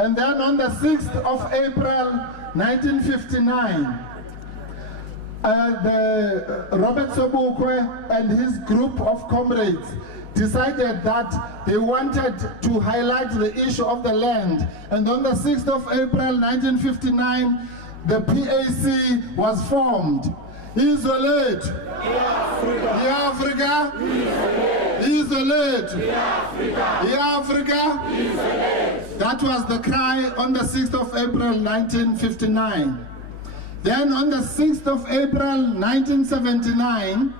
And then on the 6th of April 1959, Robert Sobukwe and his group of comrades decided that they wanted to highlight the issue of the land. And on the 6th of April 1959, the PAC was formed. Isolate! Africa! Isolate! Africa! That was the cry on the 6th of April 1959. Then on the 6th of April 1979,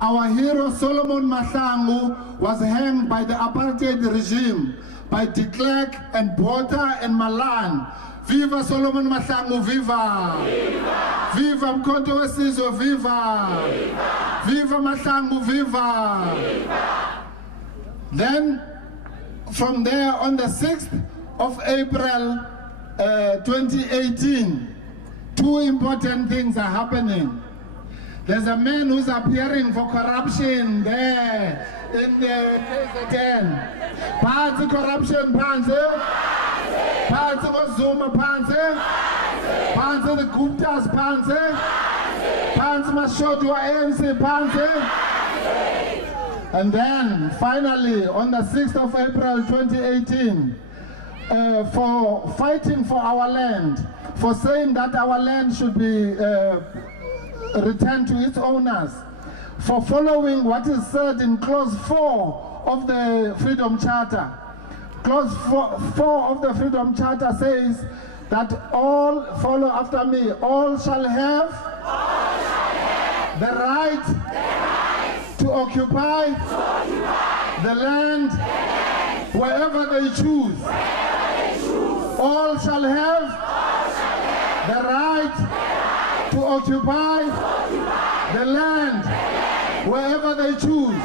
our hero Solomon Mahlangu was hanged by the apartheid regime by de Klerk and Botha and Malan. Viva Solomon Mahlangu, viva! Viva! Viva Mkhonto weSizwe, viva! Viva! Viva Mahlangu, viva! Viva! Then from there on the 6th of April 2018, two important things are happening. There's a man who's appearing for corruption there in the KZN. Party corruption, Panze. Party was Zuma, Panze. Panze the Guptas, Panze. Panze Mashodwa ANC, Panze. And then finally on the 6th of April 2018, for fighting for our land, for saying that our land should be returned to its owners, for following what is said in clause 4 of the Freedom Charter. Clause 4 of the Freedom Charter says that all, follow after me, all shall have the right to occupy the land wherever they choose. All shall have the right to occupy the land wherever they choose.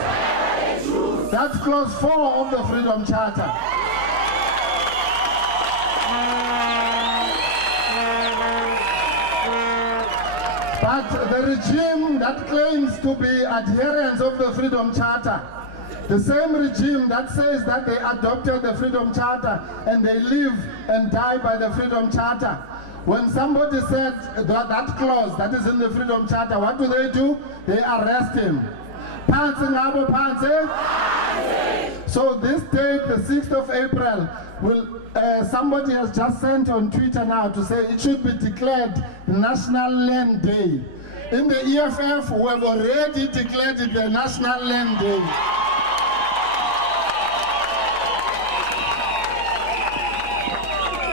That's clause 4 of the Freedom Charter. But the regime that claims to be adherents of the Freedom Charter, the same regime that says that they adopted the Freedom Charter and they live and die by the Freedom Charter, when somebody said that clause that is in the Freedom Charter, what do? They arrest him. So this date, the 6th of April, will somebody has just sent on Twitter now to say it should be declared National Land Day. In the EFF, we have already declared it the National Land Day.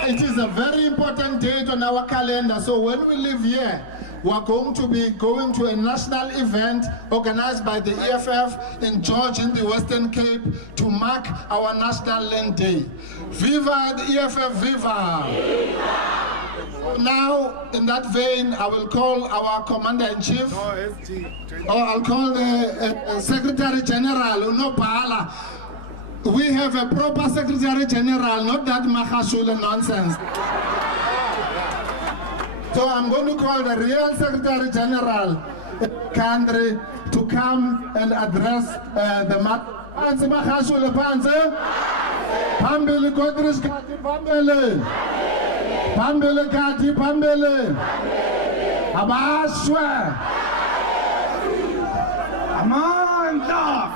It is a very important date on our calendar, so when we live here, we are going to be going to a national event organized by the EFF in George in the Western Cape to mark our National Land Day. Viva the EFF, viva! Viva! Now, in that vein, I will call our Commander-in-Chief, or I'll call the Secretary General, Unopala. We have a proper Secretary General, not that Mahashula nonsense. So I'm going to call the real Secretary General of the country to come and address the matter. Panze Mahashula, Panze. Pambele Godrish Kati, Pambele. Pambele Kati, Pambele. Abashwe. Amanda.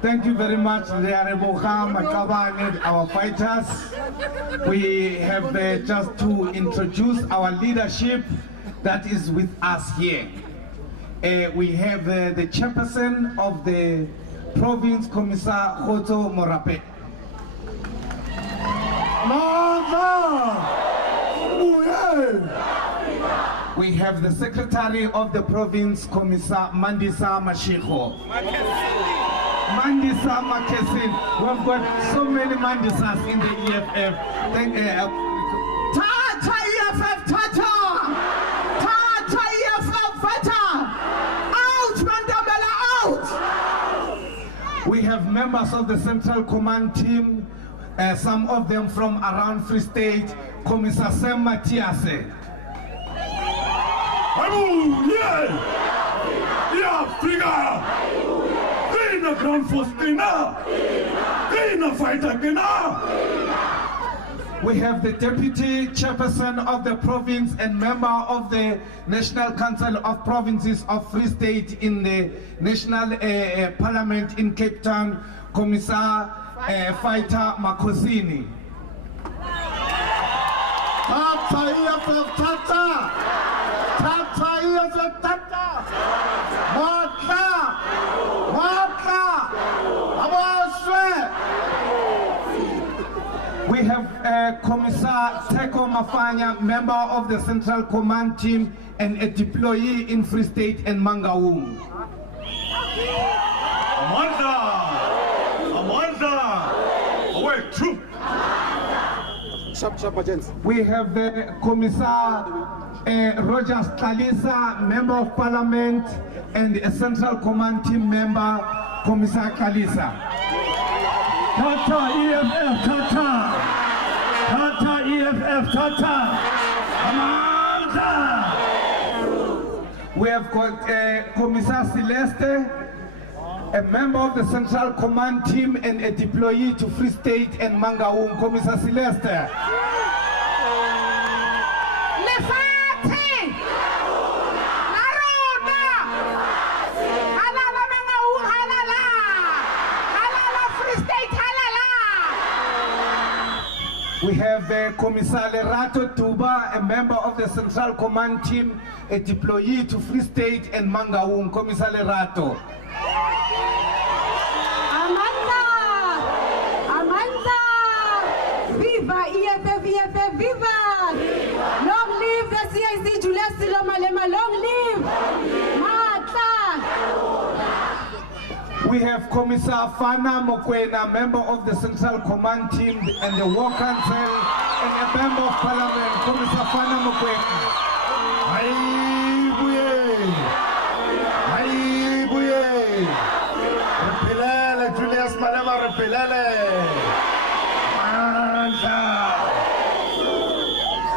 Thank you very much, our fighters. We have just to introduce our leadership that is with us here. We have the chairperson of the province, Commissar Khoto Morape. We have the secretary of the province, Commissar Mandisa Mashiko. Mandisa Makesin. We've got so many Mandisas in the EFF. Thank Tata EFF, Tata! Tata EFF, Fata! Out, Mandabella, out! We have members of the Central Command team, some of them from around Free State, Commissar Sam Matiase. Africa! In the ground for Stina! In We have the Deputy Chairperson of the province and member of the National Council of Provinces of Free State in the National Parliament in Cape Town, Commissar Fighter Makosini. We have Commissar Teko Mafanya, member of the Central Command Team and a deployee in Free State and Mangaung. We have the Commissar Rogers Kalisa, member of Parliament and a Central Command Team member, Commissar Kalisa. Tata EFF, Tata! Tata EFF, Tata! Amanda! We have got Commissar Celeste, a member of the Central Command Team and a deployee to Free State and Mangaung. Commissar Celeste. We have Commissar Lerato Tuba, a member of the Central Command Team, a deployee to Free State and Mangaung. Commissar Lerato. Amanda! Amanda! Viva EFF, EFF, viva! Long live the CIC, Julius Malema, long live! Matla! We have Commissar Fana Mokwena, member of the Central Command Team and the War Council, and a member of Parliament. Commissar Fana Mokwena. Repelele, Julius Malema, repelele!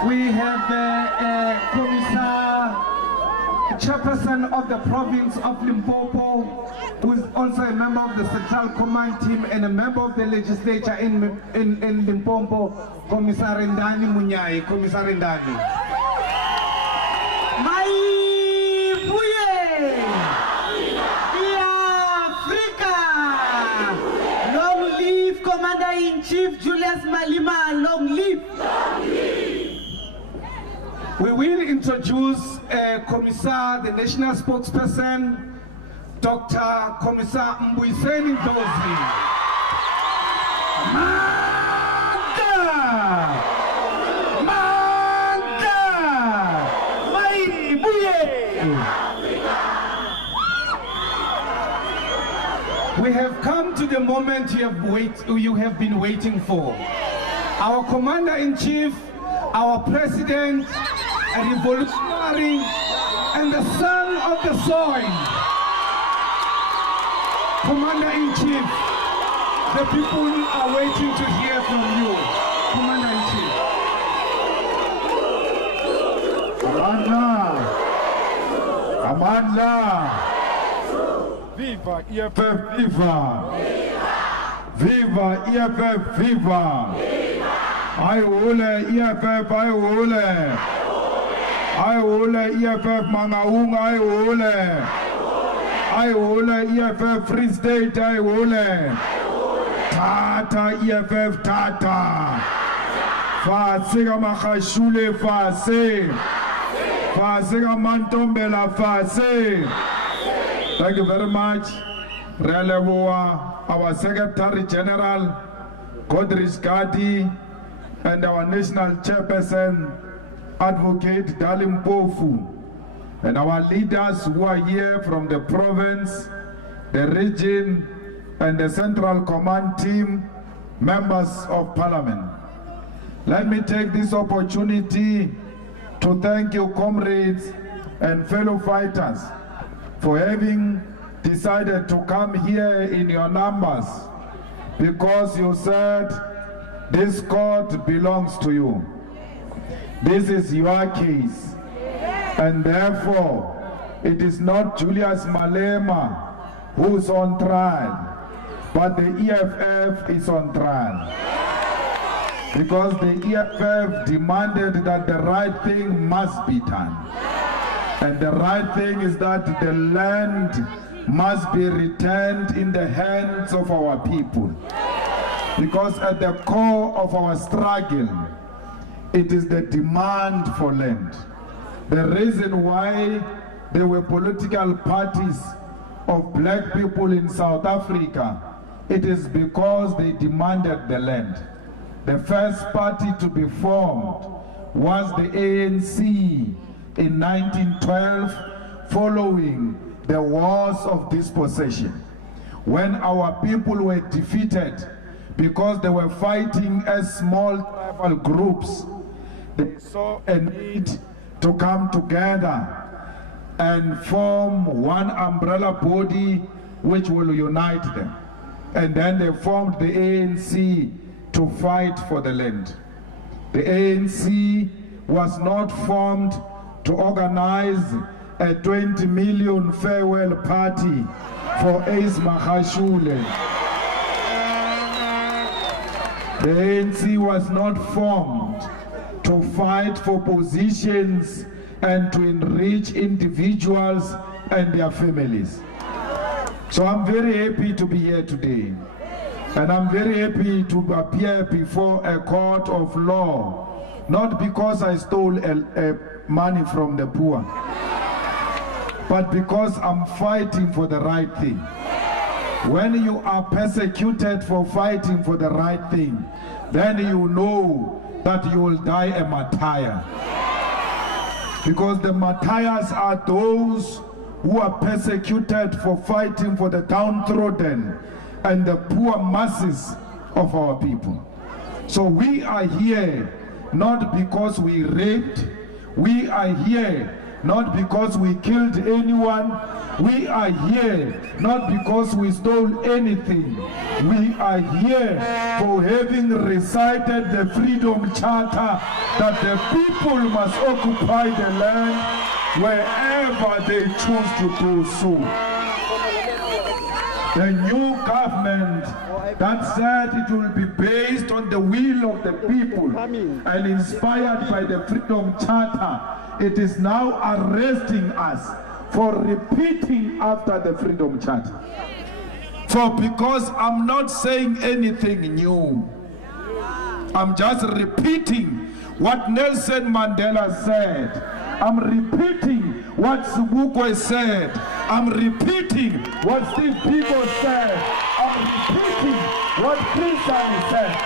We have Commissar Chairperson of the province of Limpopo, who is also a member of the Central Command Team and a member of the legislature in Limpopo, Commissar Ndani Munyai. Commissar Ndani. Long live Commander-in-Chief Julius Malema, long live! We will introduce Commissar, the national spokesperson, Dr. Commissar Mbuyiseni Ndlozi. We have come to the moment you have been waiting for. Our Commander-in-Chief, our President, a revolutionary, and the son of the soil. Commander-in-Chief, the people are waiting to hear from you. Commander-in-Chief. Amanda! Viva EFF, viva! Viva EFF, viva! Ayole EFF, ayole! Ayole EFF, Mangaung, ayole! Ayole EFF, Free State, ayole! Tata EFF, Tata! Fase ka Makashule, fase! Fase ka Mantombela, fase! Thank you very much. Releboa, our Secretary General, Godrich Gadi, and our National Chairperson, Advocate Dalim Pofu, and our leaders who are here from the province, the region, and the Central Command Team, members of Parliament. Let me take this opportunity to thank you, comrades and fellow fighters, for having decided to come here in your numbers, because you said this court belongs to you. This is your case, and therefore it is not Julius Malema who's on trial. but the EFF is on trial. Because the EFF demanded that the right thing must be done. And the right thing is that the land must be returned in the hands of our people. Because at the core of our struggle, it is the demand for land. The reason why there were political parties of black people in South Africa, it is because they demanded the land. The first party to be formed was the ANC in 1912, following the wars of dispossession, when our people were defeated because they were fighting as small tribal groups. They saw a need to come together and form one umbrella body which will unite them. And then they formed the ANC to fight for the land. The ANC was not formed to organize a 20 million farewell party for Ace Mahashule. The ANC was not formed to fight for positions and to enrich individuals and their families. So I'm very happy to be here today. And I'm very happy to appear before a court of law, not because I stole money from the poor, but because I'm fighting for the right thing. When you are persecuted for fighting for the right thing, then you know that you will die a martyr. Because the martyrs are those who are persecuted for fighting for the downtrodden and the poor masses of our people. So we are here not because we raped, we are here not because we killed anyone, we are here not because we stole anything. We are here for having recited the Freedom Charter that the people must occupy the land wherever they choose to do so. The new government that said it will be based on the will of the people and inspired by the Freedom Charter, it is now arresting us for repeating after the Freedom Charter. So because I'm not saying anything new, I'm just repeating what Nelson Mandela said. I'm repeating what Sobukwe said. I'm repeating what Steve Biko said. I'm repeating what Prince Ali said.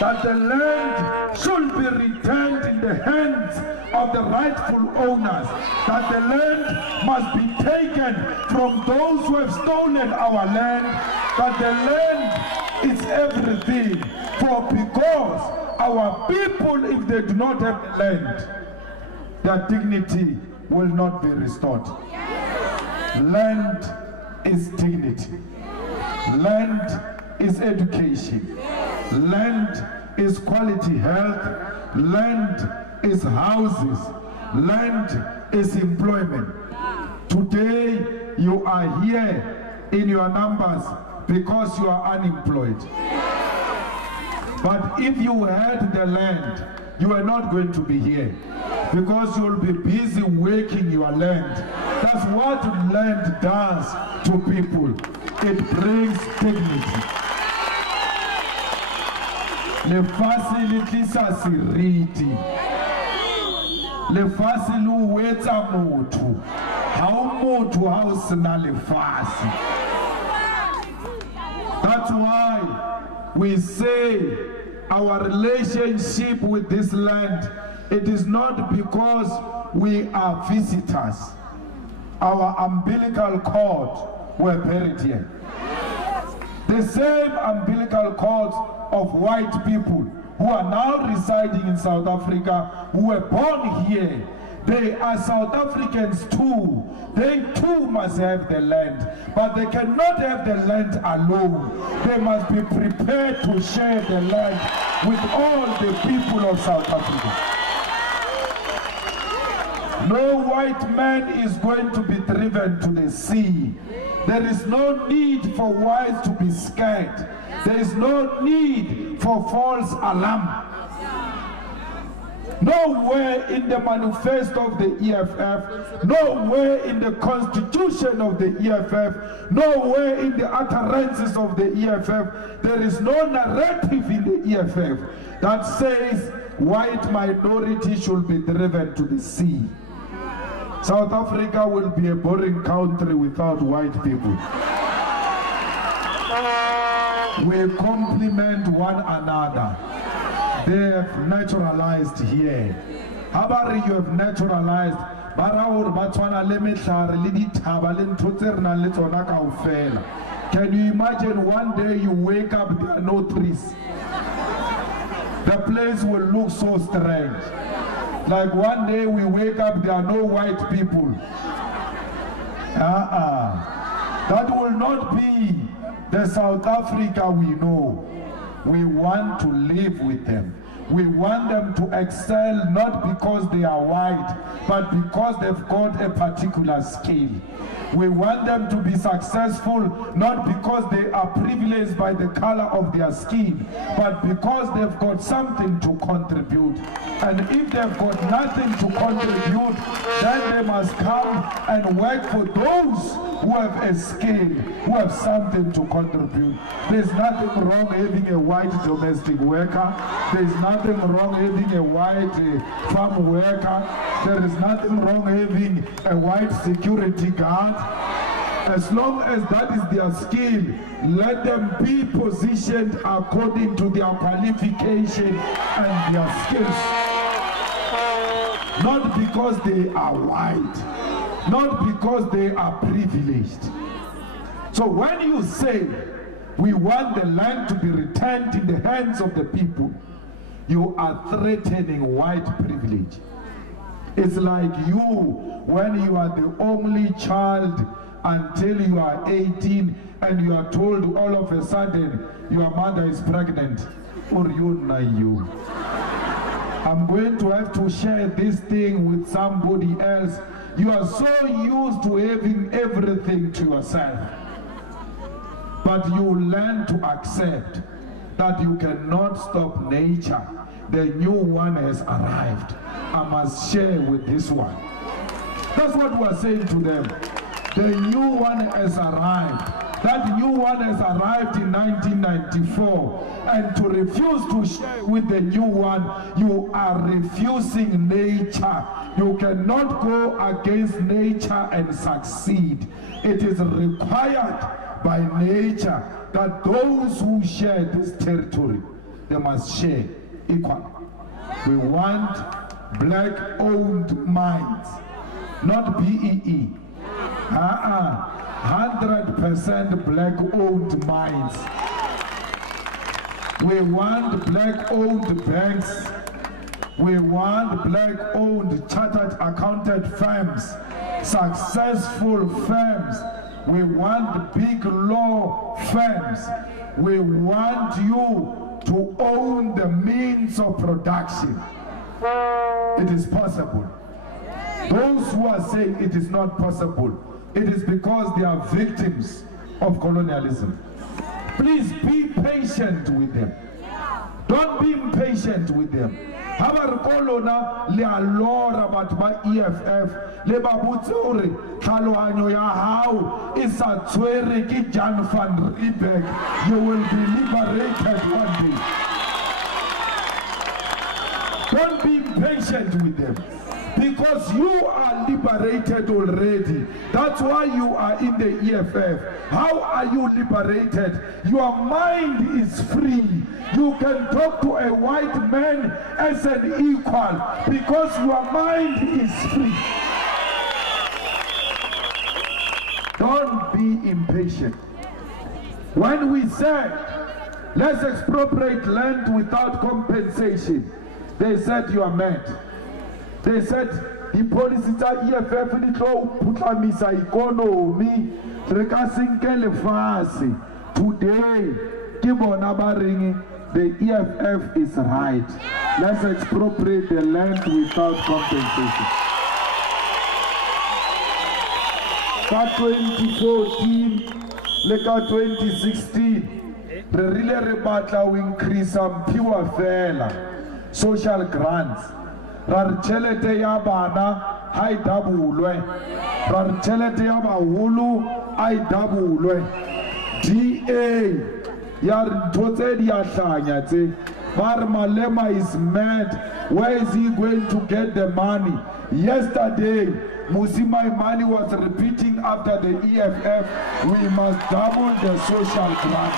That the land should be returned in the hands of the rightful owners. That the land must be taken from those who have stolen our land. That the land is everything. For because our people, if they do not have the land, their dignity will not be restored. Land is dignity. Land is education. Land is quality health. Land is houses. Land is employment. Today you are here in your numbers because you are unemployed. But if you had the land, you are not going to be here because you will be busy working your land. That's what land does to people. It brings dignity. Lefatshe le tlisa seriti. Lefatshe le wetsa motho. Ha o motho ha o sena lefatshe. That's why we say our relationship with this land, it is not because we are visitors. Our umbilical cord were buried here. The same umbilical cords of white people who are now residing in South Africa, who were born here, they are South Africans too. They too must have the land, but they cannot have the land alone. They must be prepared to share the land with all the people of South Africa. No white man is going to be driven to the sea There is no need for whites to be scared. There is no need for false alarm. Nowhere in the manifesto of the EFF, nowhere in the constitution of the EFF, nowhere in the utterances of the EFF, there is no narrative in the EFF that says white minority should be driven to the sea. South Africa will be a boring country without white people. We complement one another. They have naturalized here. How about you have naturalized? Can you imagine one day you wake up, there are no trees? The place will look so strange. Like one day we wake up, there are no white people. That will not be the South Africa we know. We want to live with them. We want them to excel not because they are white, but because they've got a particular skill. We want them to be successful not because they are privileged by the color of their skin, but because they've got something to contribute. And if they've got nothing to contribute, then they must come and work for those who have a skill, who have something to contribute. There's nothing wrong having a white domestic worker. There's nothing wrong having a white farm worker. There is nothing wrong having a white security guard. As long as that is their skill, let them be positioned according to their qualification and their skills. Not because they are white, not because they are privileged. So when you say we want the land to be returned in the hands of the people, you are threatening white privilege. It's like you, when you are the only child until you are 18 and you are told all of a sudden your mother is pregnant, or you. I'm going to have to share this thing with somebody else. You are so used to having everything to yourself. But you learn to accept that you cannot stop nature. The new one has arrived. I must share with this one. That's what we're saying to them. The new one has arrived. That new one has arrived in 1994. And to refuse to share with the new one, you are refusing nature. You cannot go against nature and succeed. It is required by nature that those who share this territory, they must share equally. We want black-owned mines, not BEE. 100% black-owned mines. We want black-owned banks. We want black-owned chartered accountant firms, successful firms. We want big law firms. We want you to own the means of production. It is possible. Those who are saying it is not possible, it is because they are victims of colonialism. Please be patient with them. Don't be impatient with them. Habarkolona le alora bat ba EFF le babutse hore tlhalohanyo ya hao e sa tshwere ke Jan van Riebeeck. You will be liberated one day. Don't be impatient with them, because you are liberated already. That's why you are in the EFF. How are you liberated? Your mind is free. You can talk to a white man as an equal because your mind is free. Don't be impatient. When we said, let's expropriate land without compensation, they said you are mad. They said the policies are EFF litlo putlamisa economy rekasinkele fasi. Today, kibona baringi, the EFF is right. Let's expropriate the land without compensation. ka 2014 le ka 2016 re rile re batla o increase mphiwa fela social grants ra re tšhelete ya bana ha e dabulwe ra re tšhelete ya baholo a e dabulwe DA ya re ntho tse di a hlanya tse ba re Malema is mad. Where is he going to get the money? Yesterday Musimai was repeating after the EFF, we must double the social grant.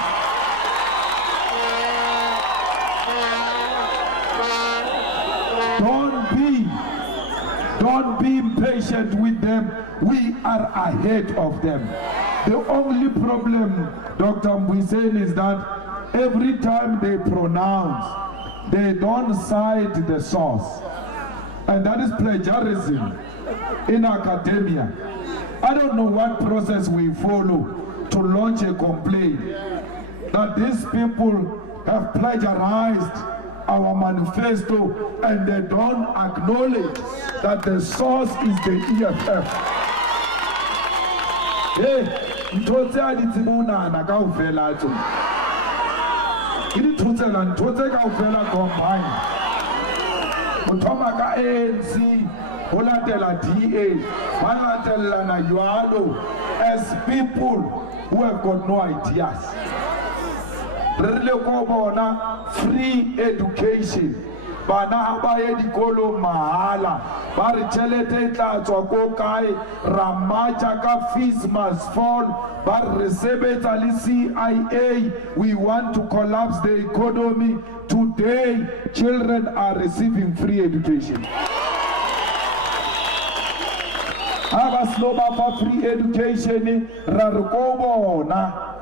Don't be impatient with them. We are ahead of them. The only problem, Dr. Mbuyiseni, is that every time they pronounce, they don't cite the source. And that is plagiarism in academia. I don't know what process we follow to launch a complaint that these people have plagiarized our manifesto and they don't acknowledge that the source is the EFF. Hey, ntotse a di tsibonana kaofela tso. Ke di thotsela ntotse kaofela combine. O thoma ka ANC, o latela DA, ba latelana jwalo as people who have got no ideas. Rile ko bona free education. Bana ba ye dikolo mahala. Ba re tšhelete tla tswa ko kae ramaja ka fees must fall. Ba re sebetsa le CIA. We want to collapse the economy. Today children are receiving free education. Aba sloba for free education ra re ko bona.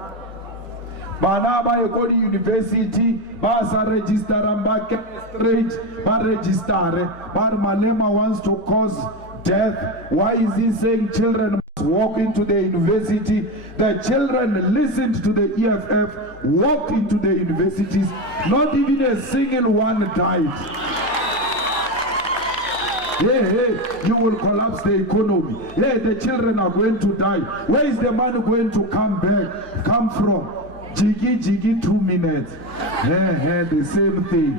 Bana ba ye ko di university ba sa register ba straight ba register ba Malema wants to cause death. Why is he saying children must walk into the university? The children listened to the EFF, walked into the universities, not even a single one died. Hey, you will collapse the economy. Hey, the children are going to die. Where is the money going to come from? Jiggy, 2 minutes. The same thing.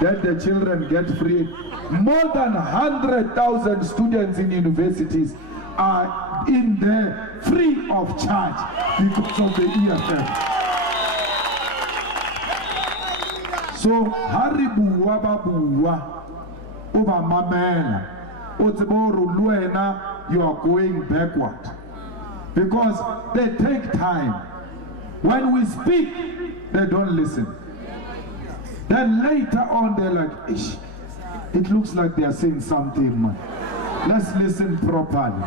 Then the children get free. More than 100,000 students in universities are in there free of charge because of the EFF. So, haribuwa babuwa, uba mamela, utiboro luena, you are going backward. Because they take time. When we speak, they don't listen. Then later on, they're like, ish, it looks like they are saying something, man. Let's listen properly.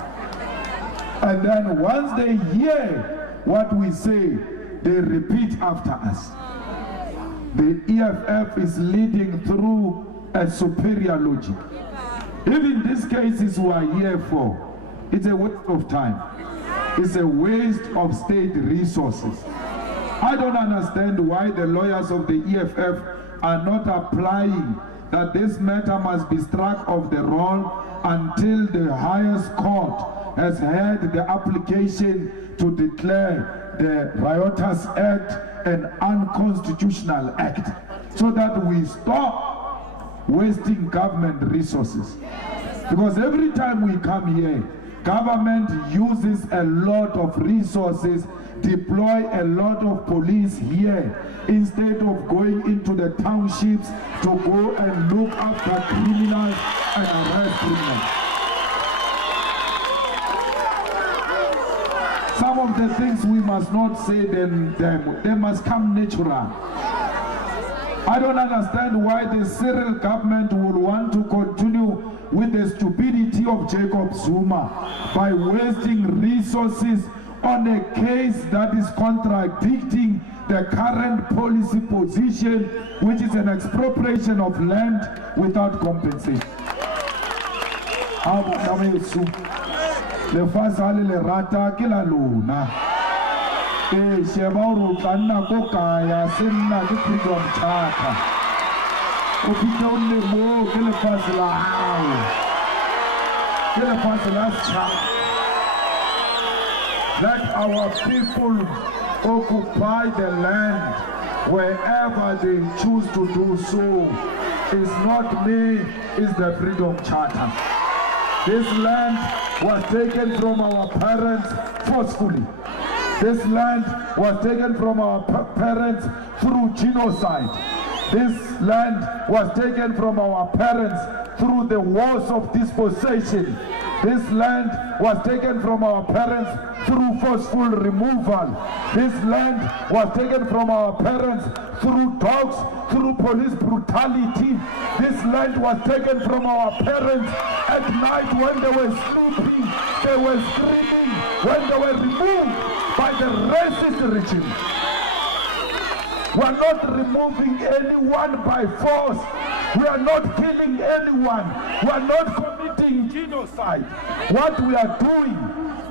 And then once they hear what we say, they repeat after us. The EFF is leading through a superior logic. Even these cases we are here for, it's a waste of time. It's a waste of state resources. I don't understand why the lawyers of the EFF are not applying that this matter must be struck off the roll until the highest court has heard the application to declare the Riotous Act an unconstitutional act, so that we stop wasting government resources. Because every time we come here, government uses a lot of resources, deploy a lot of police here, instead of going into the townships to go and look after criminals and arrest criminals. Some of the things we must not say them, they must come natural. I don't understand why the Cyril government would want to continue with the stupidity of Jacob Zuma by wasting resources on a case that is contradicting the current policy position, which is an expropriation of land without compensation. Le fasale le rata ke la lona. Sheba ro tlanna ko kaya senna ke freedom charter. O fitla o le mo ke le fasela hao. Ke le fasela cha. Let our people occupy the land wherever they choose to do so. It's not me, it's the Freedom Charter. This land was taken from our parents forcefully. This land was taken from our parents through genocide. This land was taken from our parents through the wars of dispossession. This land was taken from our parents through forceful removal. This land was taken from our parents through dogs, through police brutality. This land was taken from our parents at night when they were sleeping. They were screaming when they were removed by the racist regime. We are not removing anyone by force. We are not killing anyone. We are not committing genocide. What we are doing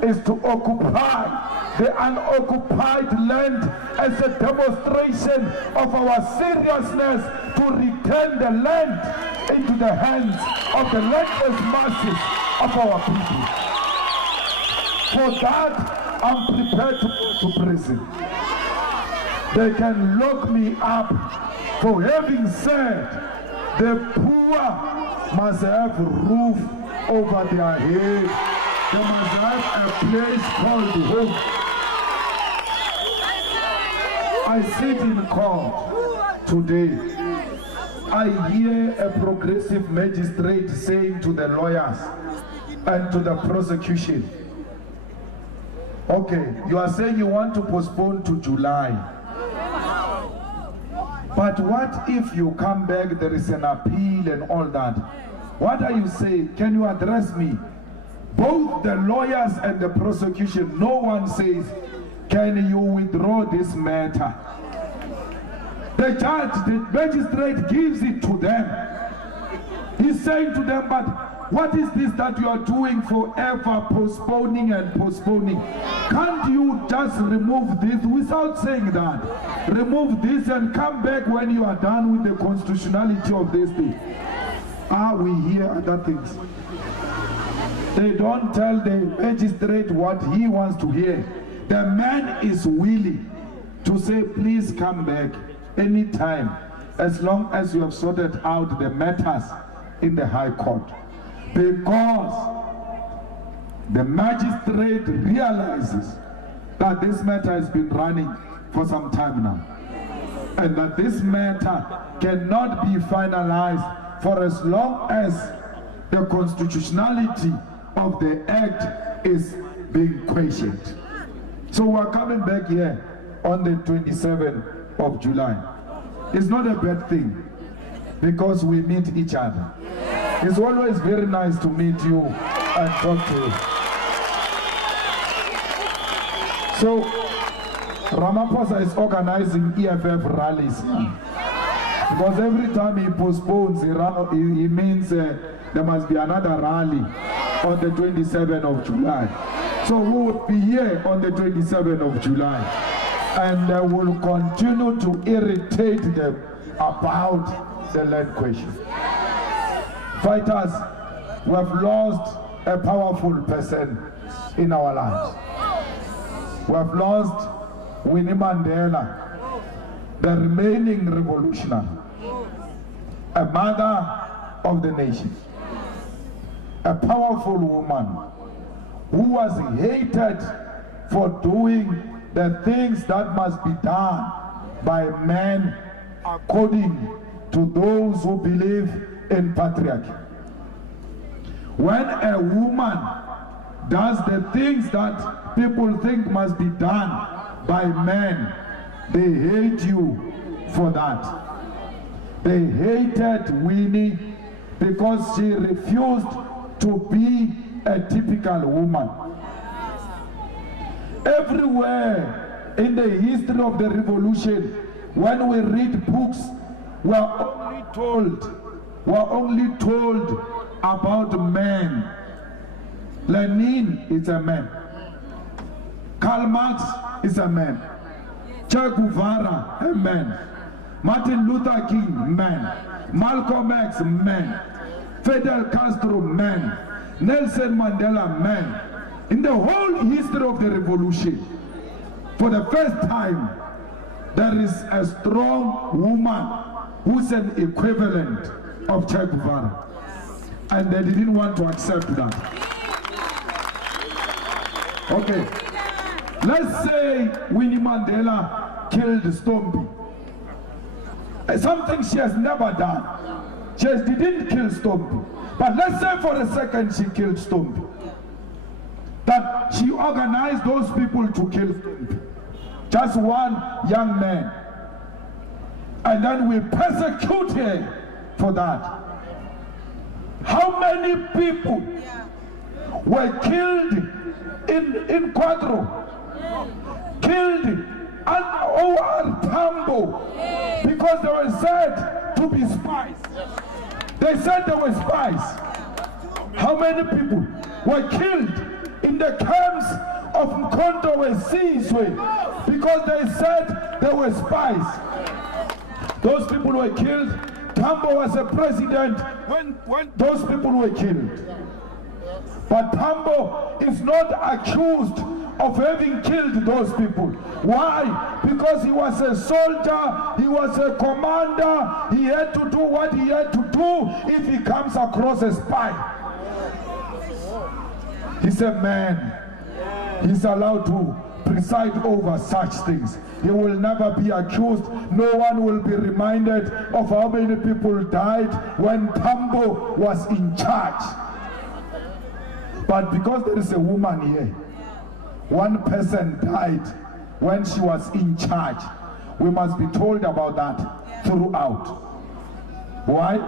is to occupy the unoccupied land as a demonstration of our seriousness to return the land into the hands of the landless masses of our people. For that, I'm prepared to go to prison. They can lock me up for having said the poor must have a roof over their head. They must have a place called home. I sit in court today. I hear a progressive magistrate saying to the lawyers and to the prosecution, okay, you are saying you want to postpone to July. But what if you come back, there is an appeal and all that? What are you saying? Can you address me? Both the lawyers and the prosecution, no one says, can you withdraw this matter? The judge, the magistrate gives it to them. He's saying to them, but what is this that you are doing forever, postponing and postponing? Can't you just remove this without saying that? Remove this and come back when you are done with the constitutionality of this thing. We hear other things. They don't tell the magistrate what he wants to hear. The man is willing to say, please come back anytime, as long as you have sorted out the matters in the High Court. Because the magistrate realizes that this matter has been running for some time now, and that this matter cannot be finalized for as long as the constitutionality of the act is being questioned. So we're coming back here on the 27th of July. It's not a bad thing, because we meet each other. It's always very nice to meet you and talk to you. So Ramaphosa is organizing EFF rallies, because every time he postpones, he means there must be another rally on the 27th of July. So we will be here on the 27th of July, and will continue to irritate them about the land question. Fighters, we have lost a powerful person in our land. We have lost Winnie Mandela, the remaining revolutionary, a mother of the nation, a powerful woman who was hated for doing the things that must be done by men according to those who believe in patriarchy. When a woman does the things that people think must be done by men, they hate you for that. They hated Winnie because she refused to be a typical woman. Everywhere in the history of the revolution, when we read books, we are only told about men. Lenin is a man. Karl Marx is a man. Che Guevara, a man. Martin Luther King, man. Malcolm X, man. Fidel Castro, man. Nelson Mandela, man. In the whole history of the revolution, for the first time, there is a strong woman who's an equivalent of Che Guevara. And they didn't want to accept that. Okay. Let's say Winnie Mandela killed Stompie. Something she has never done. She didn't kill Stompie. But let's say for a second she killed Stompie. That she organized those people to kill Stompie. Just one young man. And then we persecute her for that. How many people were killed in Quadro? Killed over Tambo because they were said to be spies. They said they were spies. How many people were killed in the camps of Mkhonto and Sizwe because they said they were spies? Those people were killed. Tambo was a president when those people were killed. But Tambo is not accused of having killed those people. Why? Because he was a soldier, he was a commander, he had to do what he had to do if he comes across a spy. He's a man. He's allowed to preside over such things. He will never be accused. No one will be reminded of how many people died when Tambo was in charge. But because there is a woman here, one person died when she was in charge. We must be told about that throughout. Why?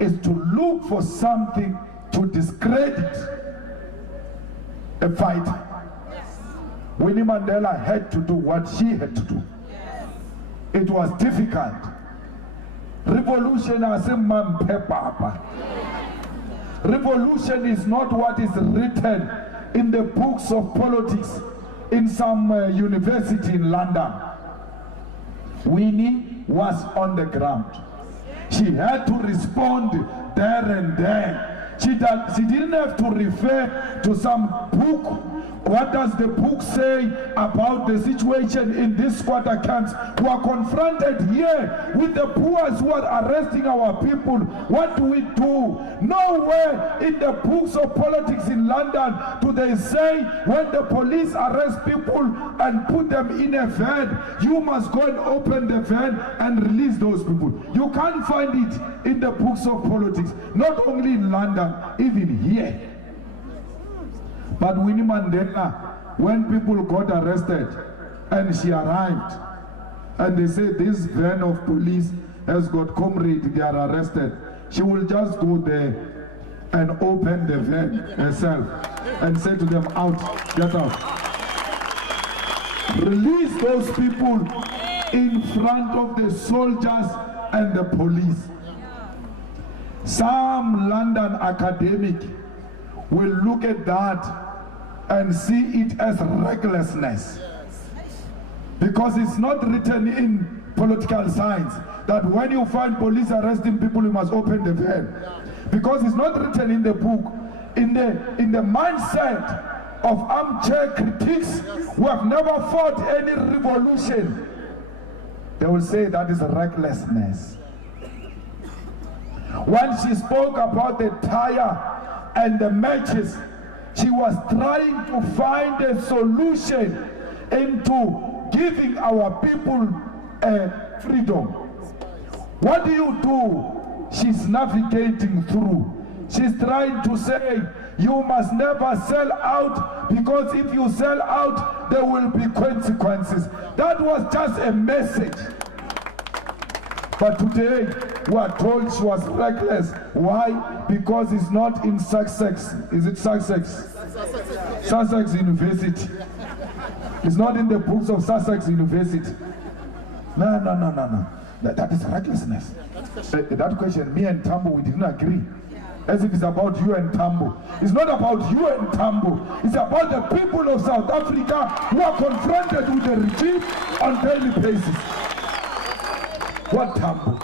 It's to look for something to discredit a fighter. Winnie Mandela had to do what she had to do. It was difficult. Revolution as a man papa. Revolution is not what is written in the books of politics in some university in London. Winnie was on the ground. She had to respond there and there. She didn't have to refer to some book. What does the book say about the situation in these squatter camps? We are confronted here with the Boers who are arresting our people. What do we do? Nowhere in the books of politics in London do they say when the police arrest people and put them in a van, you must go and open the van and release those people. You can't find it in the books of politics, not only in London, even here. But Winnie Mandela, when people got arrested and she arrived and they say this van of police has got comrade, they are arrested, she will just go there and open the van herself and say to them, out, get out. Release those people in front of the soldiers and the police. Some London academic will look at that and see it as recklessness, because it's not written in political science that when you find police arresting people you must open the van, because it's not written in the book. In the mindset of armchair critics who have never fought any revolution, they will say that is recklessness. When she spoke about the tire and the matches, she was trying to find a solution into giving our people freedom. What do? She's navigating through. She's trying to say, you must never sell out, because if you sell out, there will be consequences. That was just a message. But today, we are told she was reckless. Why? Because it's not in Sussex. Is it Sussex? Sussex University. It's not in the books of Sussex University. No. That is recklessness. That question, me and Tambo, we didn't agree. As if it's about you and Tambo. It's not about you and Tambo. It's about the people of South Africa who are confronted with the regime on daily basis. What Tambo?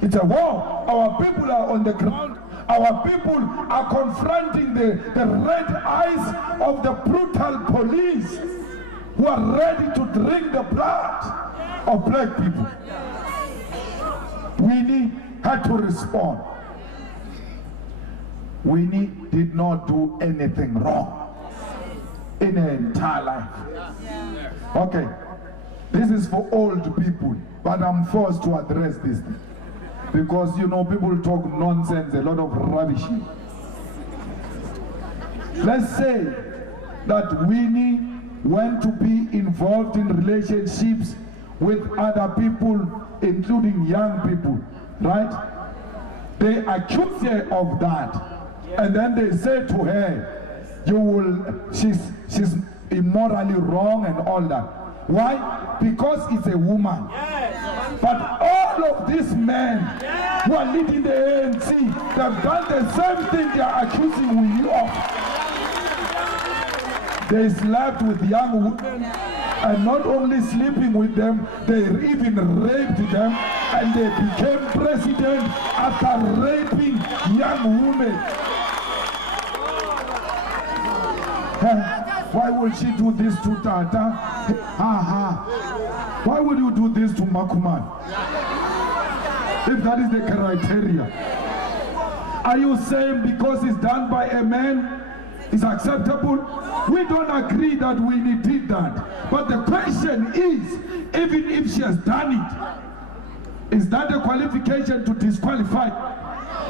It's a war. Our people are on the ground Our people are confronting the red eyes of the brutal police who are ready to drink the blood of black people. Winnie had to respond. Winnie did not do anything wrong in her entire life. Okay, this is for old people, but I'm forced to address this because you know people talk nonsense, a lot of rubbish. Let's say that Winnie went to be involved in relationships with other people, including young people, right? They accuse her of that, and then they say to her, she's immorally wrong and all that. Why? Because it's a woman. But all of these men who are leading the ANC, they've done the same thing they are accusing Winnie of. They slept with young women, and not only sleeping with them, they even raped them, and they became president after raping young women. Why would she do this to Tata? Why would you do this to Makuman? If that is the criteria. Are you saying because it's done by a man, it's acceptable? We don't agree that Winnie did that. But the question is, even if she has done it, is that a qualification to disqualify?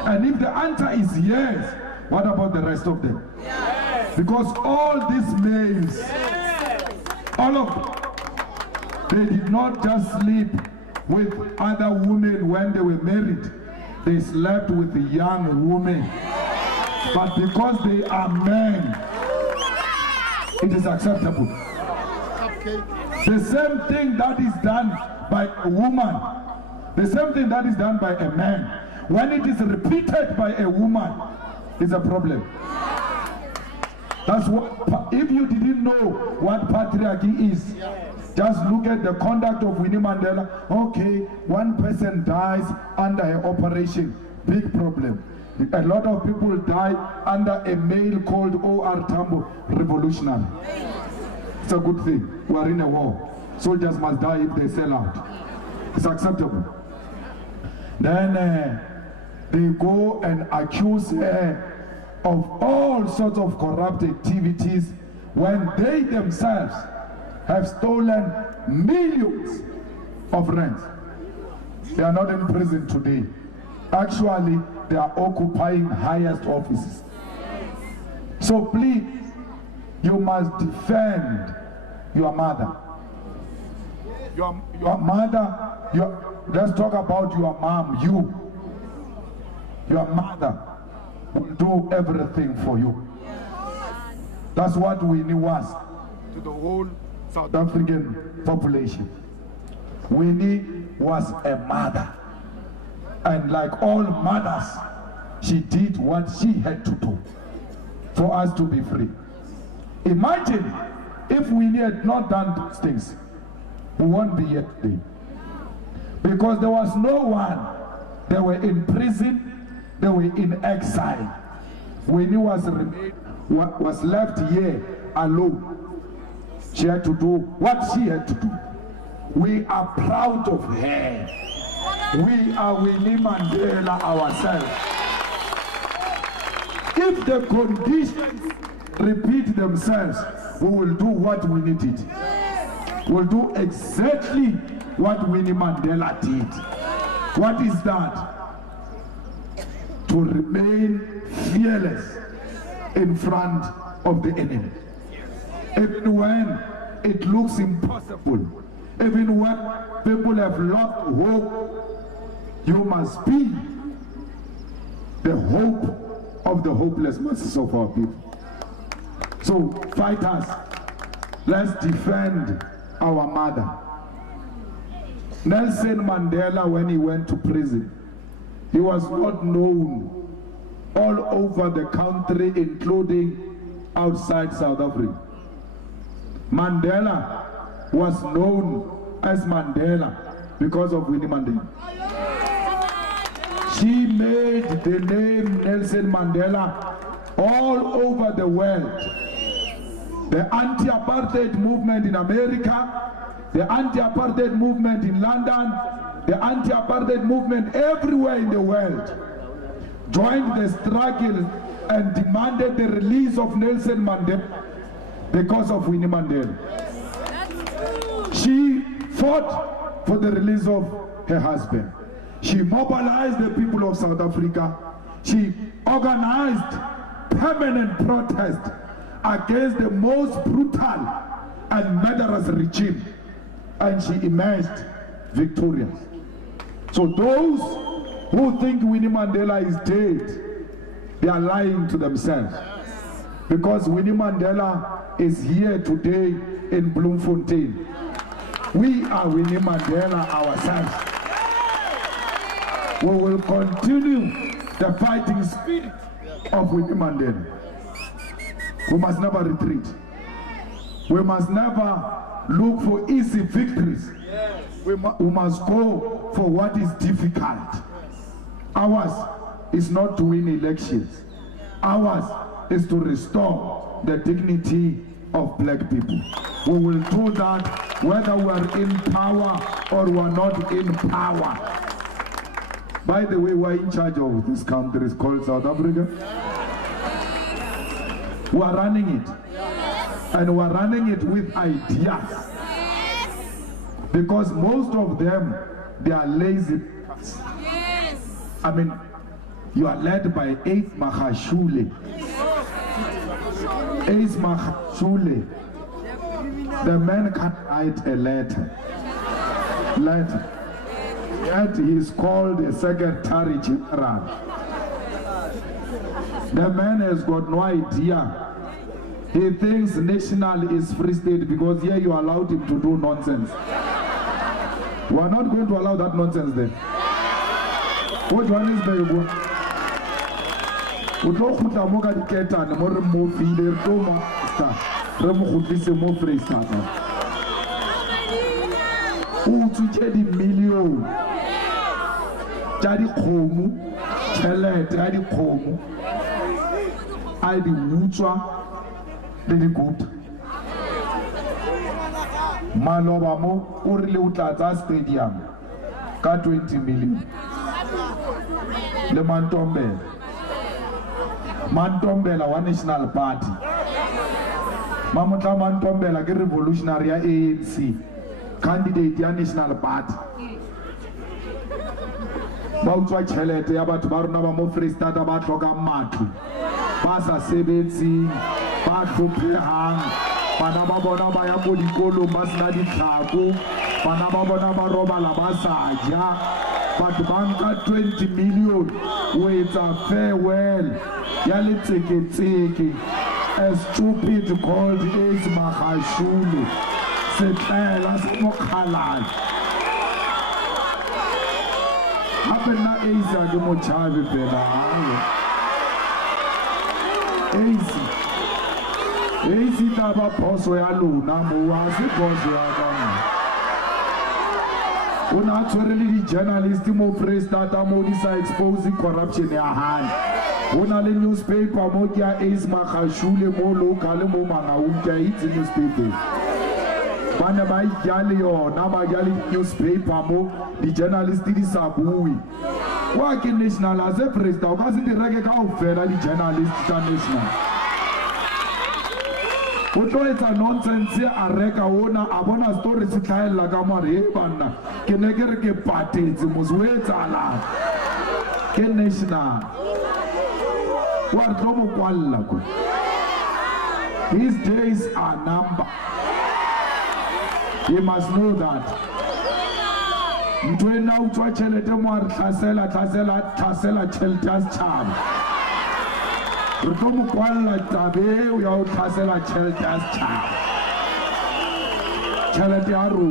And if the answer is yes, what about the rest of them? Because all these males, all of them, they did not just sleep with other women when they were married. They slept with the young women. But because they are men, it is acceptable. The same thing that is done by a woman, the same thing that is done by a man, when it is repeated by a woman, it's a problem. That's what, if you didn't know what patriarchy is, just look at the conduct of Winnie Mandela. Okay, one person dies under an operation, big problem. A lot of people die under a male called O.R. Tambo, revolutionary. It's a good thing. We are in a war. Soldiers must die if they sell out. It's acceptable. Then they go and accuse her of all sorts of corrupt activities when they themselves have stolen millions of rents. They are not in prison today. Actually, they are occupying highest offices. So please, you must defend your mother. Your mother, let's talk about your mom, your mother will do everything for you. That's what Winnie was to the whole South African population. Winnie was a mother. And like all mothers, she did what she had to do for us to be free. Imagine if Winnie had not done those things, we won't be here today. Because there was no one. They were in prison, they were in exile. Winnie was left here alone. She had to do what she had to do. We are proud of her. We are Winnie Mandela ourselves. If the conditions repeat themselves, we will do what Winnie did. We'll do exactly what Winnie Mandela did. What is that? To remain fearless in front of the enemy. Even when it looks impossible, even when people have lost hope, you must be the hope of the hopeless masses of our people. So fighters, let's defend our mother. Nelson Mandela, when he went to prison, he was not known all over the country, including outside South Africa. Mandela was known as Mandela because of Winnie Mandela. She made the name Nelson Mandela all over the world. The anti-apartheid movement in America, the anti-apartheid movement in London, the anti-apartheid movement everywhere in the world joined the struggle and demanded the release of Nelson Mandela because of Winnie Mandela. She fought for the release of her husband. She mobilized the people of South Africa. She organized permanent protest against the most brutal and murderous regime, and she emerged victorious. So those who think Winnie Mandela is dead, they are lying to themselves, because Winnie Mandela is here today in Bloemfontein. We are Winnie Mandela ourselves. We will continue the fighting spirit of Winnie Mandela. We must never retreat. We must never look for easy victories. We must go for what is difficult. Ours is not to win elections. Ours is to restore the dignity of black people. We will do that whether we are in power or we are not in power. By the way, we are in charge of this country. It's called South Africa. We are running it. And we are running it with ideas. Because most of them, they are lazy. I mean, you are led by Ace Mahashule. Ace Mahashule. The man can't write a letter. Yet he is called a secretary general. The man has got no idea. He thinks national is free state because here you allowed him to do nonsense. We are not going to allow that nonsense there. What one is very good? We don't put a moga dictator and more movie there to master. Remote more free starter. Who to get the million? Jadi Komu, Chele, Jadi Komu. I the Wucha, the good. Malobamo, Urli Utata Stadium, got 20 million. Le Mantombe, la one national party. Mamuta Mantombe, like a revolutionary ANC, candidate, the national party. Bautwa Chelete, about Barnaba Mofre Stata Batoga Matu, Basa SABC, Batu Pehang, Panama Bonaba Yamudikolo, Masnadi Taku, Panama Bonaba Roba Labasa, but banka 20 million, with a farewell, Yali Teke, a stupid called Ace Mahashulu, Setela Smokalan. Happen na Ace Agimo Chavi Pena. Ace Taba Poso Yalu, Namuasi Poso Yalu. Naturally, the journalists mo press data mo disa exposing corruption in our hand. Only newspaper mo kia Ace Mahashule mo local mo manauja it's newspaper. Bana ba yali yo na ba yali newspaper mo the journalists di sabui. Wa ke national as a president ka se direke ka ofela the journalists national. It's a nonsense a reka ona abona story se tlhaela ka mare bana ke ne ke re ke patetse moswetsala ke national wa tlo mo kwalla ko his days are numbered. You must know that mtwena utwa chelete mo re tlhasela cheltas charm. Rutomu kwalla tabe uya uthasela cheltas cha chelete aru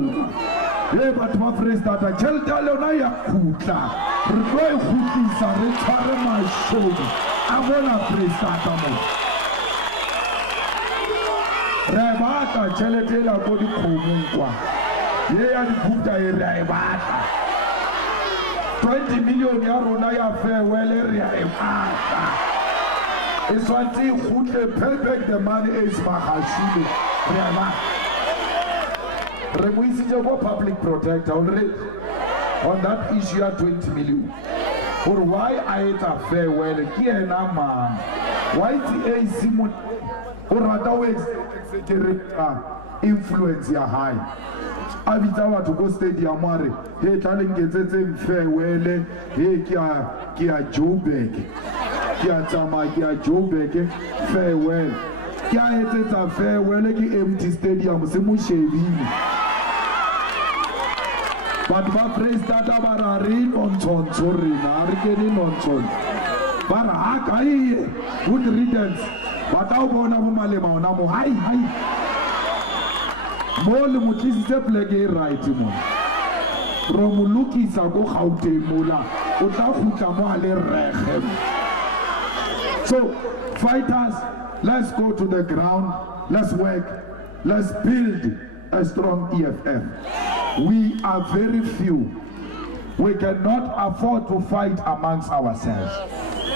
batho ba freestata chelete lona ya khutla re tlo e khutlisa re tshware mashodu a bona freestata mo re bata chelete la go di khomong kwa ye ya di khutla e re bata 20 million ya rona ya farewell area emata. It's what they pay back the money is Mahashulu. Remuisi public protector already on that issue at 20 million. For why I ate a farewell here man. Why the AC or rather influence ya high. Avitawa to go stadium mare. Hey telling get farewell. Hey kia Joburg. Kia Tama kia Joburg farewell. Kia ete a farewell ki empty stadium semu shevini. But my praise that about a rain on ton, sorry, Nargeni on ton. But I good riddance. But I'll go on Malema on hi. Mole Mutis step like a right, Romuluki Sago Haute Mula, Utafutamale Rechem. So, fighters, let's go to the ground, let's work, let's build a strong EFF. We are very few. We cannot afford to fight amongst ourselves.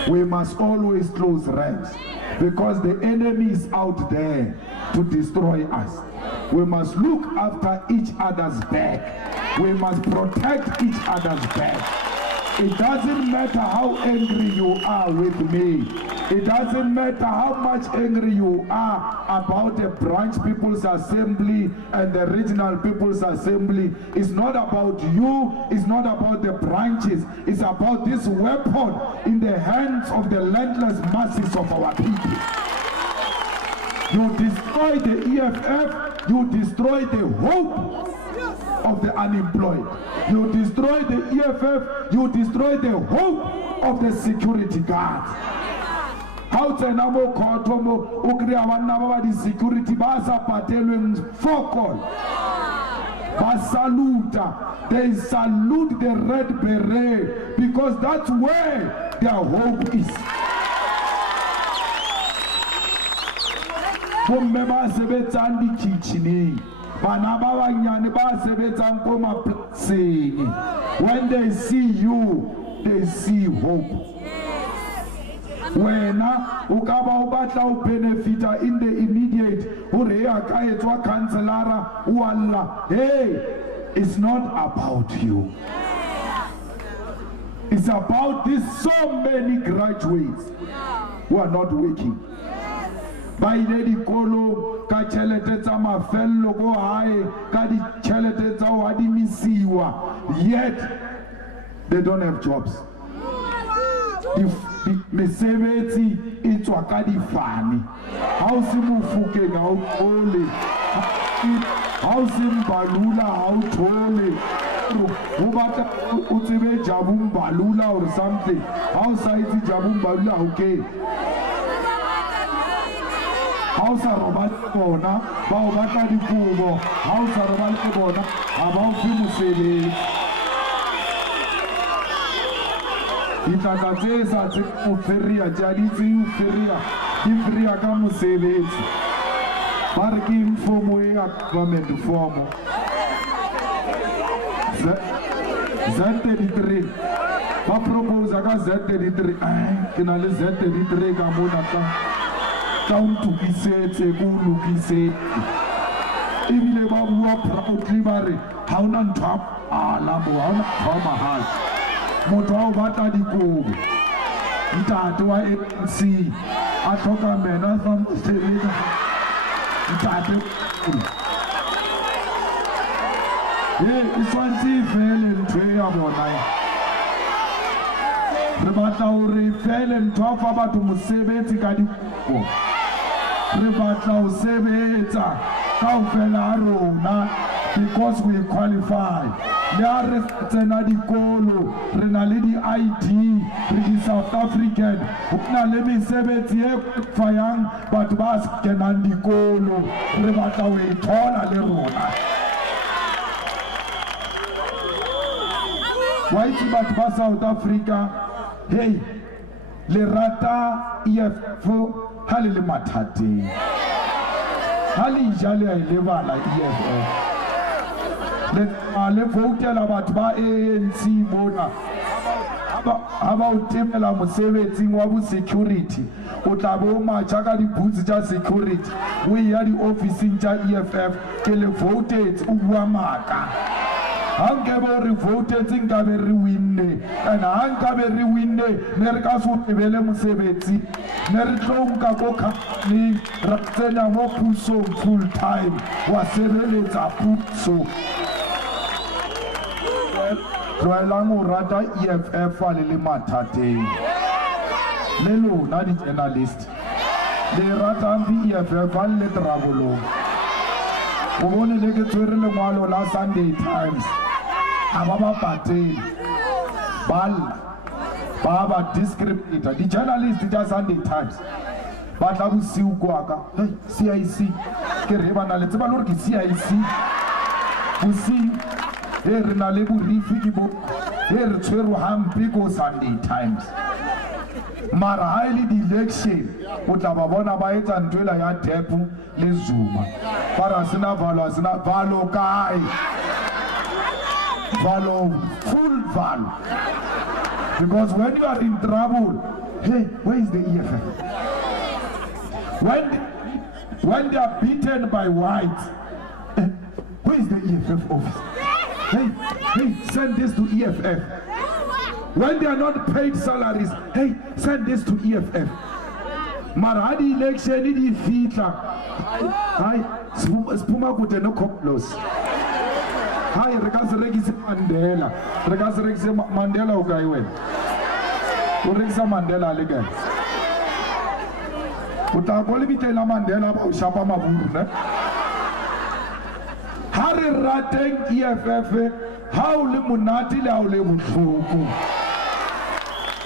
We must always close ranks because the enemy is out there to destroy us. We must look after each other's back. We must protect each other's back. It doesn't matter how angry you are with me. It doesn't matter how much angry you are about the branch people's assembly and the regional people's assembly. It's not about you. It's not about the branches. It's about this weapon in the hands of the landless masses of our people. You destroy the EFF. You destroy the hope of the unemployed. You destroy the EFF. You destroy the hope of the security guards. How to know Kotomo, Ukriawana, the security basa patelum focal. Basaluta, they salute the red beret because that's where their hope is. Kumeba sebetsandi kitcheni. Banaba nyani ba sebetsan koma plasing. When they see you, they see hope. Wena ukaba ubatla ubenefita in the immediate ureya kaetwa kanselara ualla. Hey, it's not about you. It's about these so many graduates who are not working. By the kolo ka cheletetsa mafello go hae ka di cheletetsa o adimisiwa, yet they don't have jobs. Mesebetsi itswa ka difane ha o se mofuke ga o thole ha o se mbalula ha o thole o batla o tsebe Jabu Mbalula or something ha o sa itse Jabu Mbalula okay ha o sa robale bona ba o batla dikubo ha o sa robale bona ha ba o fi mosebetsi. Itakateza uferia jaditi uferia ifria kama sebeti barki mfumo ya government formo Z33 ba propose ka Z33 kina le Z33 ka mona ka untukisetse kulukise ibile ba bua proudly bare ha una ntwa ala mo ha una thoma ha Moto bata di kubo Ntate wa ANC a tlhoka mena fa mosebetsi ntate iswantsi fele ntwe ya bona re batla hore fele ntwa fa batho mosebetsi ka dikubo re batla ho sebetsa ka ofela rona because we qualify. Ya re tsena dikolo re na le di ID re di South African ho na le mesebetsi e fayang batho ba skenang dikolo re batla ho e thola le rona. Why batho ba South Africa hey le rata EFF ha le mathateng ha le jale a le bala EFF le votela batho ba ANC mona aba o temela mosebetsing wa bo security o tla bo matcha ka diboots tsa security o ya di officing tsa EFF ke le voted o bua maka hanke bo re voted nka be re winne and hanka be re winne ne re ka so tebele mosebetsi ne re tlo nka ko company ra tsena mo puso full time wa sebeletsa puso tloelang o rata EFF a le mathateng le lona di-journalist le ratang di-EFF a le trabolong o bone le ke tshwere lengwalo la Sunday Times a ba ba patele ba discriminator di-journalist tsa Sunday Times ba tla bosiu kwaka hey CIC ke re ba na le tseba le gore ke CIC bosiu re na le borifi ke bo re tshwere hampe ko Sunday Times mara ha ile di-election o tla ba bona ba etsa ntwela ya Depu le Zuma para sina valo kae valo full valo because when you are in trouble hey where is the EFF when they are beaten by whites where is the EFF office hey send this to EFF when they are not paid salaries hey send this to EFF mara di election di fitla hai spuma kude no koplos hai re ka se rekise Mandela o kae wena o rekisa Mandela le kae o ta go le bitela Mandela ba o shapa maburu ne ha re rateng EFF ha o le monate le ha o le botlhoko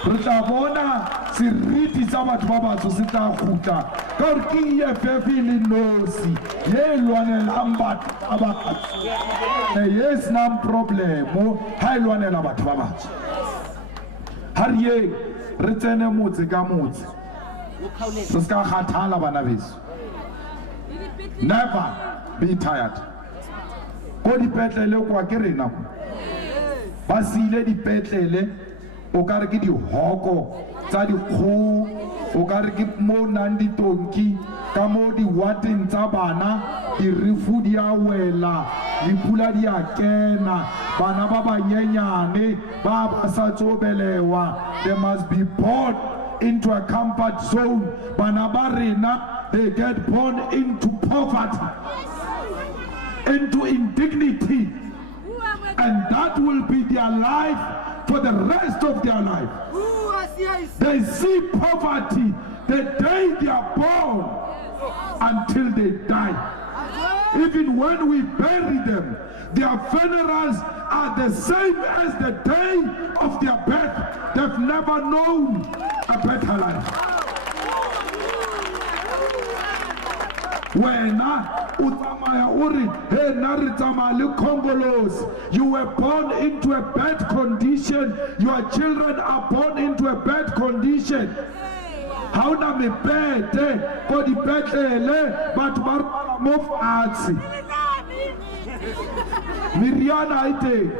re tla bona seriti sa batho ba batho se tla gutla ka gore ke EFF le nosi ye lwanelang batho ba batho yes nam problemo ha lwanela batho ba batho ha re tsene motse ka motse re ska kgathala bana beso never be tired ko dipetlele kwa ke rena ba sile dipetlele o ka re ke dihoko tsa dikgoho o ka re ke mo nang ditonki ka mo diwateng tsa bana dirifu di a wela dipula di a kena bana ba banyenyane ba sa tsobelewa they must be born into a comfort zone bana ba rena they get born into poverty into indignity and that will be their life for the rest of their life. They see poverty the day they are born until they die. Even when we bury them, their funerals are the same as the day of their birth. They've never known a better life. You were born into a bad condition. Your children are born into a bad condition. How na me bete ko di betlele batho ba mo fatshe Miriana ite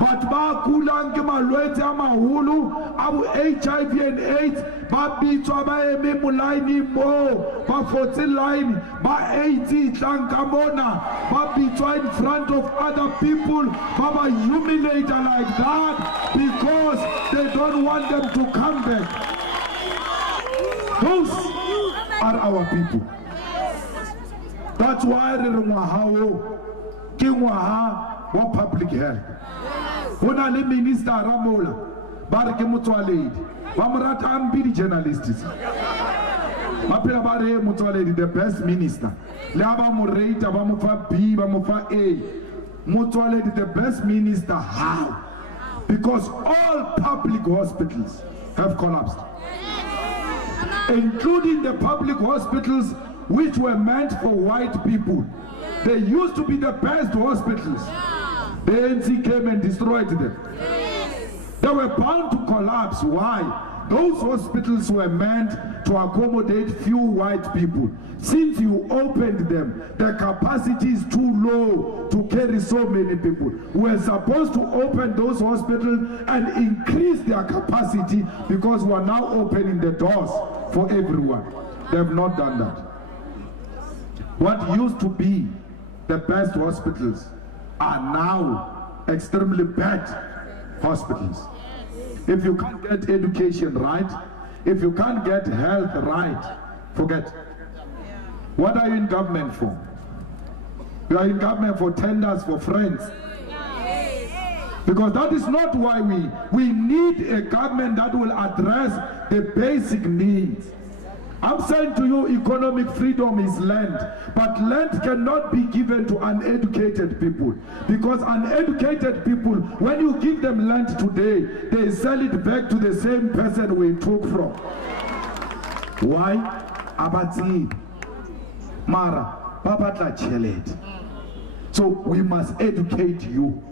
batho ba kulang ke malwetse a maholo a bo HIV and AIDS ba bitswa ba eme molaini mo ba fotse line ba AIDS tlang ka mona ba bitswa in front of other people ba humiliate like that because they don't want them to come back. Those are our people. That's why re re ngwaha ke ngwaha wa public health. Hona le minister Ramola ba re ke motswaledi ba morata ambi di journalists ba phela ba re motswaledi the best minister le ba mo rate ba mo fa B ba mo fa A motswaledi the best minister. How? Because all public hospitals have collapsed, including the public hospitals which were meant for white people. They used to be the best hospitals. The ANC came and destroyed them. They were bound to collapse. Why? those hospitals were meant to accommodate few white people. Since you opened them, the capacity is too low to carry so many people. We're supposed to open those hospitals and increase their capacity because we're now opening the doors for everyone. They have not done that. What used to be the best hospitals are now extremely bad hospitals. If you can't get education right, if you can't get health right, forget. What are you in government for? You are in government for tenders, for friends. Because that is not why we need a government that will address the basic needs. I'm saying to you, economic freedom is land, but land cannot be given to uneducated people. Because uneducated people, when you give them land today, they sell it back to the same person we took from. Why? Abati. Mara, Papa Chelet. So we must educate you.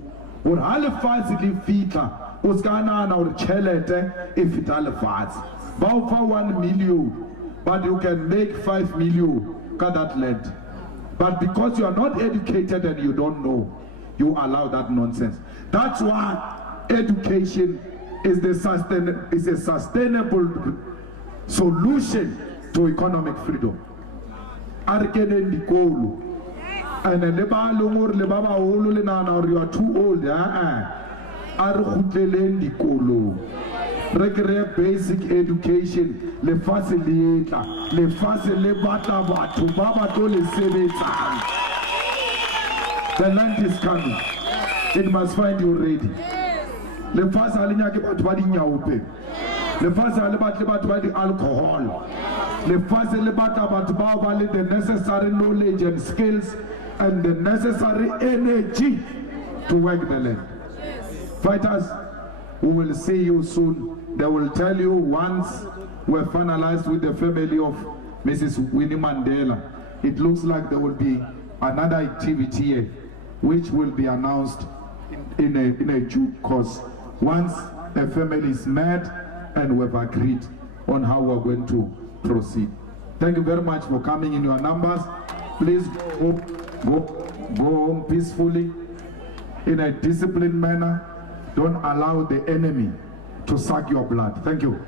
Or halifazili fita, uskana na urchelete if it halifaz. Bow for 1 million. But you can make 5 million cut that land. But because you are not educated and you don't know, you allow that nonsense. That's why education is a sustainable solution to economic freedom. And you are too old. Recreate basic education, le facilite, le facilita to Baba to le sebeta. The land is coming. It must find you ready. Le facilita ke batho ba dinyaope. Le facilita ke batho ba di alcohol. Le facilita batho ba ba le the necessary knowledge and skills and the necessary energy to work the land. Fighters, we will see you soon. They will tell you once we're finalized with the family of Mrs. Winnie Mandela. It looks like there will be another activity here, which will be announced in a due course once the family is met and we've agreed on how we're going to proceed. Thank you very much for coming in your numbers. Please go home peacefully in a disciplined manner. Don't allow the enemy to suck your blood. Thank you.